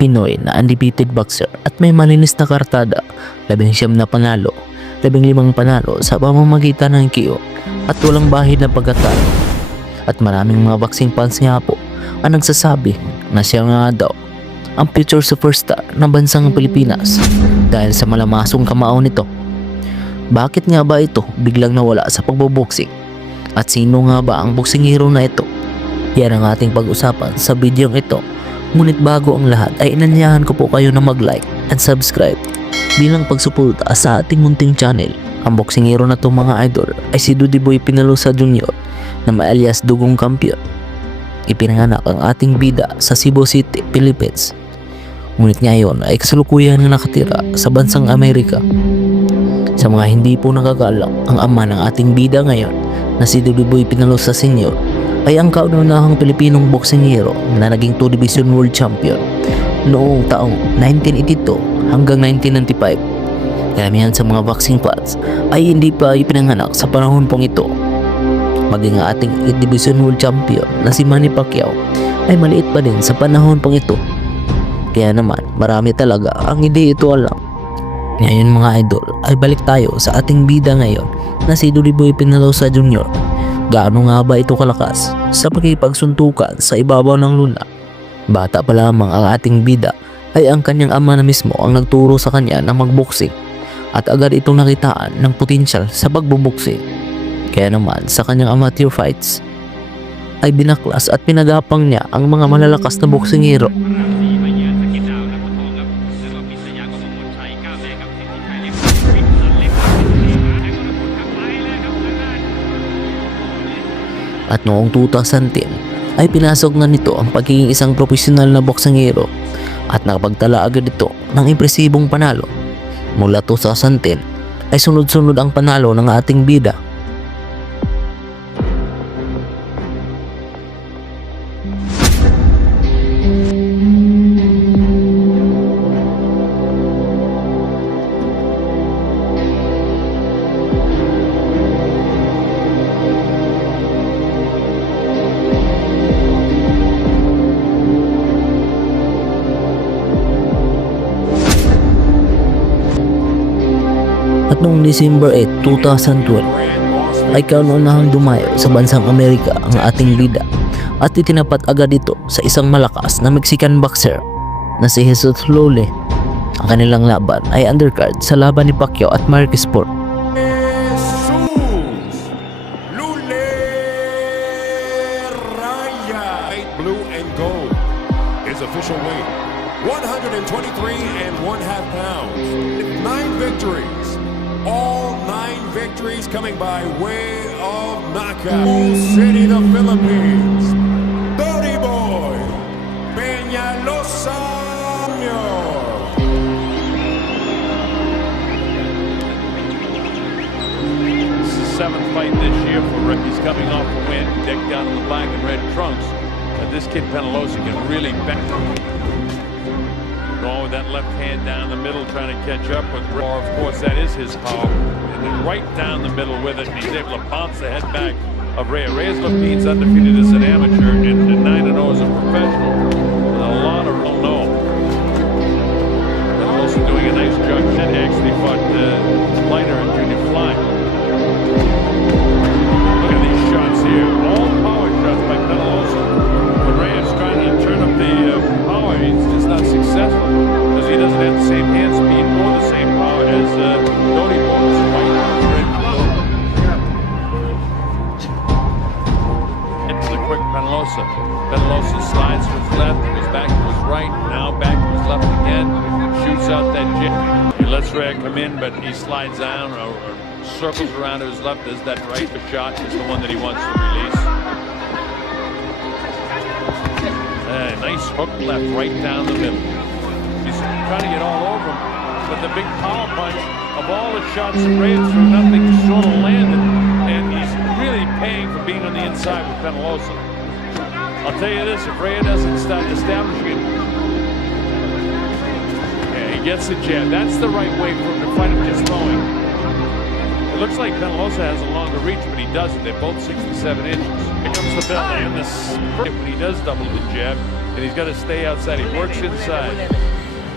Pinoy na undefeated boxer at may malinis na kartada, 19 na panalo, 15 panalo sa pamamagitan ng KO at walang bahid na pagkatalo. At maraming mga boxing fans nga po ang nagsasabi na siya nga daw ang future superstar ng bansang Pilipinas dahil sa malamasong kamao nito. Bakit nga ba ito biglang nawala sa pagboboxing? At sino nga ba ang boxing hero na ito? Yan ang ating pag-usapan sa videong ito. Ngunit bago ang lahat ay inanyahan ko po kayo na mag-like and subscribe bilang pagsuporta sa ating munting channel. Ang boxing hero na to mga idol ay si Dudy Boy Penalosa Jr. na may alias Dugong Kampiyon. Ipinanganak ang ating bida sa Cebu City, Philippines. Ngunit ngayon ay kasalukuyan na nakatira sa bansang Amerika. Sa mga hindi po nakakalam, ang ama ng ating bida ngayon na si Dudy Boy Penalosa Sr. ay ang kauna-unahang Pilipinong boxing hero na naging 2 Division World Champion noong taong 1982 hanggang 1995. Karamihan sa mga boxing fans ay hindi pa ipinanganak sa panahon pong ito. Maging ang ating 8 Division World Champion na si Manny Pacquiao ay maliit pa din sa panahon pong ito. Kaya naman marami talaga ang hindi ito alam. Ngayon mga idol ay balik tayo sa ating bida ngayon na si Dudy Boy Penalosa Jr. Gaano nga ba ito kalakas sa pagkipagsuntukan sa ibabaw ng luna? Bata pa lamang ang ating bida ay ang kanyang ama na mismo ang nagturo sa kanya na magboxing at agad itong nakitaan ng potensyal sa pagboboxing. Kaya naman sa kanyang amateur fights ay binaklas at pinagapang niya ang mga malalakas na boxing hero. At noong 2010 ay pinasok na nito ang pagiging isang profesional na boxing hero at nakapagtala agad ito ng impresibong panalo. Mula 2010 ay sunod-sunod ang panalo ng ating bida. At noong December 8, 2012 ay kauna-unahang dumayo sa bansang Amerika ang ating bida at itinapat agad ito sa isang malakas na Mexican boxer na si Jesus Lule. Ang kanilang laban ay undercard sa laban ni Pacquiao at Marquez Sport. Jesus Lule Raya, blue and gold. His official weight 123.5 pounds. 9 victories. All 9 victories coming by way of knockout. City, the Philippines. Dudy Boy Penalosa Jr. This is the 7th fight this year for Rick. He's coming off a win, decked down in the black and red trunks. But this kid Penalosa can really back. Going with that left hand down the middle, trying to catch up with Roar. Of course, that is his power. And then right down the middle with it, and he's able to bounce the head back of Reyes. Reyes Lapid's undefeated as an amateur and 9-0 as a professional. With a lot of no. And also doing a nice job. Chen actually fought lighter and junior fly. Look at these shots here. All power shots by Penalosa. When Reyes trying to turn up the power, he's just not successful because he doesn't have the same hand speed or the same power as Dudy Boy's right red glove. Into the quick Penalosa. Penalosa slides to his left, goes back to his right, now back to his left again, shoots out that jab. He lets Reyes come in, but he slides down or circles around to his left as that right shot is the one that he wants to release. Nice hook left right down the middle. He's trying to get all over him, but the big power punch of all the shots that Reyes threw, nothing sort of landed, and he's really paying for being on the inside with Penalosa. I'll tell you this, if Reyes doesn't start establishing it, yeah, he gets the jab. That's the right way for him to fight him, just throwing. It looks like Penalosa has a longer reach, but he doesn't. They're both 67 inches. Here comes the bell and the split when he does double the jab. and he's got to stay outside. He works inside.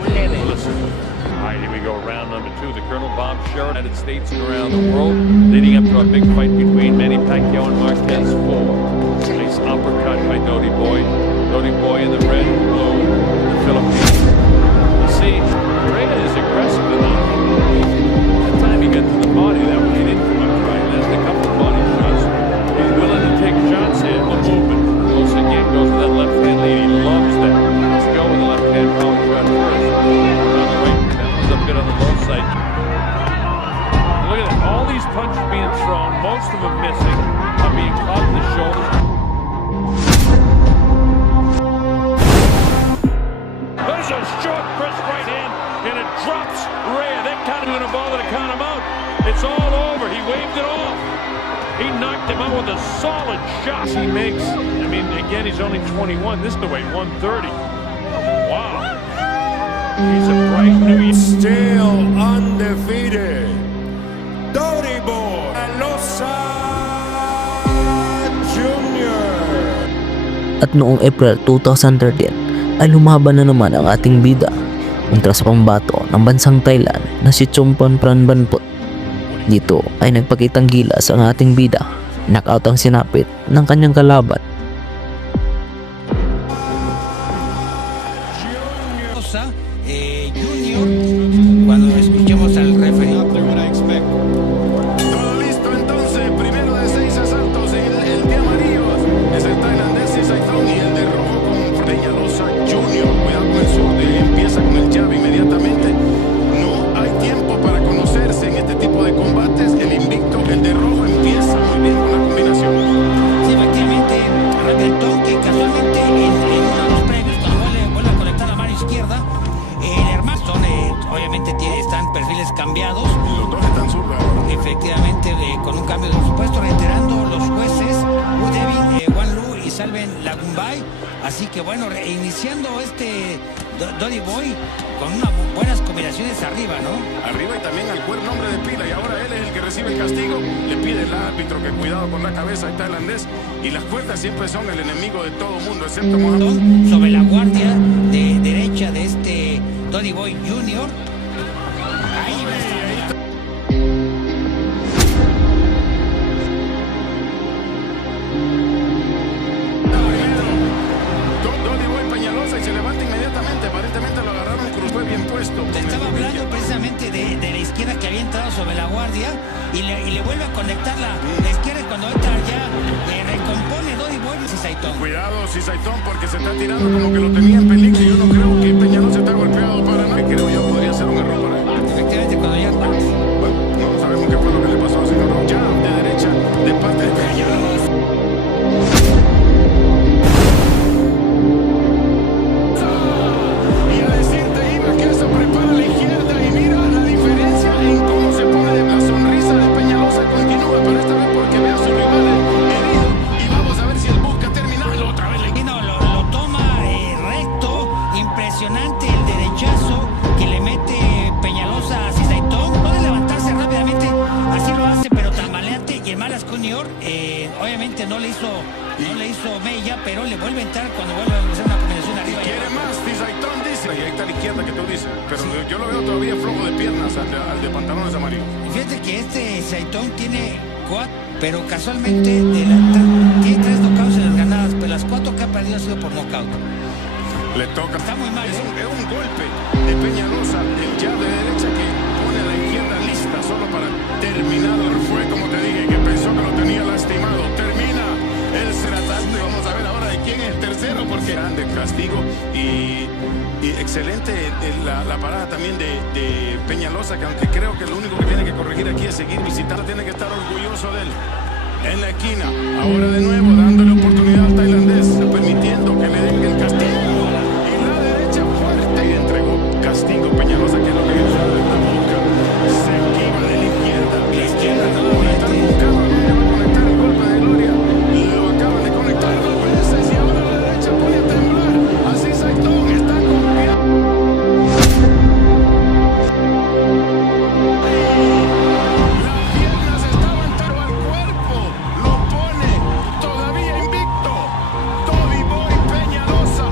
Listen. All right, here we go. Round number 2. The Colonel Bob Sherritt, United States and around the world, leading up to a big fight between Manny Pacquiao and Marquez 4. Nice uppercut by Dodie Boy. Dodie Boy in the red and blue, the Philippines. You see, Reyes is aggressive enough. That time he got to the body, that one he didn't come up right. There's a couple of body shots. He's willing to take shots here. The movement. Goes again, goes with that left hand lead. He loves that. Let's go with the left hand power shot first. On the right, that was up good on the low side. Look at that. All these punches being thrown, most of them missing, are being caught in the shoulders. There's a short crisp right hand, and it drops Rhea. That kind of a ball to count him out. It's all over. He waved it off. He knocked him out with a solid shot. He makes, I mean, again, he's only 21. This is the weight, 130. Wow. He's a bright new... Still undefeated. Dodie Boy Peñalosa Jr. At noong April 2013 ay lumaban na naman ang ating bida kontra sa pambato ng bansang Thailand na si Chumpan Pranbanpot. Dito ay nagpakitang gilas ang ating bida. Knockout ang sinapit ng kanyang kalaban. Junior, cuando escuchemos al referee. Todo listo entonces, primero de 6 asaltos, el de amarillo es el tailandés Saiton y el de rojo con Peñalosa Jr. Cuidado con el zurdo, empieza con el jab inmediatamente. No hay tiempo para conocerse en este tipo de combates. El invicto, el de rojo, empieza muy bien con la combinación. Sí, efectivamente, Reventón, que casualmente en uno de los premios, cuando vuelve a conectar la mano izquierda, el hermano, obviamente están perfiles cambiados. Los dos están zurdos ahora. Efectivamente, con un cambio de presupuesto, reiterando los jueces Udevin, Wan Lu y Salven Lagumbay. Así que bueno, iniciando Dodie Boy con unas buenas combinaciones arriba, ¿no? Arriba y también al cuerpo nombre de pila, y ahora él es el que recibe el castigo. Le pide el árbitro que cuidado con la cabeza al tailandés, y las cuerdas siempre son el enemigo de todo mundo, excepto Mohamed. Sobre la guardia de derecha de Dodie Boy Jr. Ahí va a estar. Dodie Boy Peñalosa y se levanta inmediatamente. Aparentemente lo agarraron cruz, fue bien puesto. Te estaba hablando precisamente de la izquierda que había entrado sobre la guardia y le vuelve a conectar la izquierda, y cuando entra ya recompone Dodie Boy y Saiton. Cuidado, Saiton, porque se está tirando como que lo tenía en peligro. Yo no creo que Peñalosa está golpeado para nada. Creo yo podría ser un error para él. Efectivamente, cuando ya... Bueno, no sabemos qué fue lo que le pasó al señor Rock. Ya de derecha, de parte de Peñalosa. Y a decirte, Iba, que eso prepara a la izquierda, y mira la diferencia en cómo se pone la sonrisa de Peñalosa. Continúa, pero esta vez porque ve a su rival herido, y vamos a ver si él busca terminarlo otra vez. Y no, lo toma recto, impresionante el derechazo que le mete Peñalosa a Saiton. No de levantarse rápidamente, así lo hace, pero tambaleante. Y el Malas Junior, obviamente no le hizo mella, pero le vuelve a entrar cuando vuelve a hacer una combinación arriba. Quiere más, Saiton dice. Y ahí está la izquierda que tú dices. Pero yo lo veo todavía flojo de piernas al de pantalones amarillos. Fíjate que Saiton tiene 4, pero casualmente tiene 3 knockouts en las ganadas, pero las 4 que ha perdido ha sido por knockout. Le toca. Está muy mal, Es ¿eh? un golpe de Peñalosa, el jab de derecha que pone a la izquierda lista solo para terminar. Fue como te dije, que pensó que lo tenía lastimado. Termina el Ceratando y vamos a ver ahora de quién es el tercero, porque grande el castigo y excelente la parada también de Peñalosa, que aunque creo que lo único que tiene que corregir aquí es seguir visitando, tiene que estar orgulloso de él. En la esquina, ahora de nuevo dándole oportunidad al tailandés, permitiendo que le den el castigo. Y la derecha fuerte y entregó castigo Peñalosa, que es lo que está en la boca. Se esquiva de la izquierda. La izquierda ahora están buscando dónde va a conectar el golpe de gloria. Lo acaban de conectar 2 veces y ahora la derecha pone a temblar. Así Saiton está confiado. Las piernas estaban taro al cuerpo. Lo pone todavía invicto. Dodie Boy Peñalosa,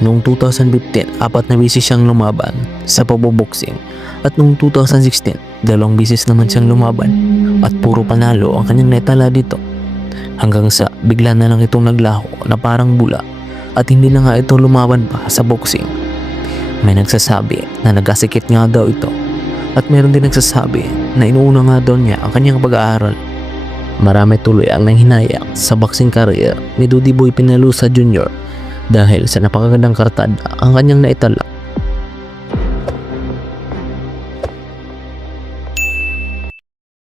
Noong 2015, 4 na beses siyang lumaban sa pagboboxing. At noong 2016, 2 beses naman siyang lumaban. At puro panalo ang kanyang naitala dito. Hanggang sa bigla na lang itong naglaho na parang bula. At hindi na nga ito lumaban pa sa boxing. May nagsasabi na nagkasikit nga daw ito. At meron din nagsasabi na inuuna nga daw niya ang kanyang pag-aaral. Marami tuloy ang nanghinayang sa boxing career ni Dudy Boy Peñalosa Jr. dahil sa napakagandang kartada ang kanyang naitala